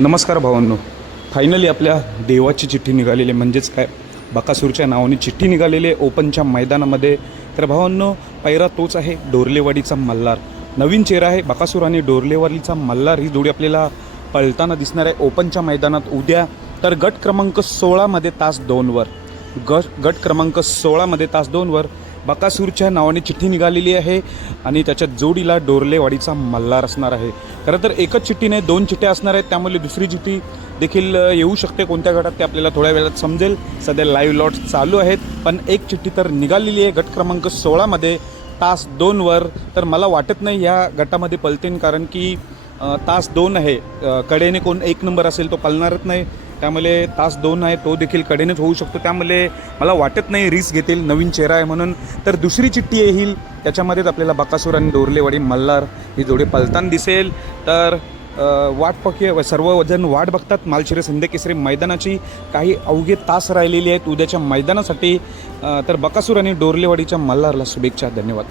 नमस्कार भावांनो. फायनली आपल्या देवाची चिठ्ठी निघालेली म्हणजेच काय बकासूरच्या नावाने चिठ्ठी निघालेली आहे ओपनच्या मैदानामध्ये. तर भावांनो, पैरा तोच आहे डोरलेवाडीचा मल्हार. नवीन चेहरा आहे बकासूर आणि डोरलेवाडीचा मल्हार. ही जोडी आपल्याला पळताना दिसणार आहे ओपनच्या मैदानात उद्या. तर गट क्रमांक 16मध्ये तास 2वर गट क्रमांक 16मध्ये तास 2वर बकासूरच्या नावाने चिठ्ठी निघालेली आहे आणि त्याच्या जोडीला डोरलेवाडीचा मल्हार असणार आहे. खरं तर एकच चिठ्ठी नाही, 2 चिठ्ठ्या असणार आहेत, त्यामुळे दुसरी चिठ्ठी देखील येऊ शकते. कोणत्या गटात ते आपल्याला थोड्या वेळात समजेल. सध्या लाईव्ह लॉट चालू आहेत, पण एक चिठ्ठी तर निघालेली आहे गट क्रमांक 16मध्ये तास 2वर. तर मला वाटत नाही ह्या गटामध्ये पलतेन, कारण की तास 2 आहे. कडेने कोण 1 नंबर असेल तो पलणारच नाही, त्यामुळे तास 2 आहे तो देखील कडेनेच होऊ शकतो. त्यामुळे मला वाटत नाही रिस्क घेतील, नवीन चेहरा आहे म्हणून. तर दुसरी चिठ्ठी येईल, त्याच्यामध्येच आपल्याला बकासूर आणि डोरलेवाडी मल्हार ही जोडी पलताना दिसेल. तर सर्वजण वाट बघतात मालशिरस हिंदकेसरी मैदानाची. काही अवघे तास राहिलेले आहेत उद्याच्या मैदानासाठी. तर बकासूर आणि डोरलेवाडीच्या मल्हारला शुभेच्छा. धन्यवाद.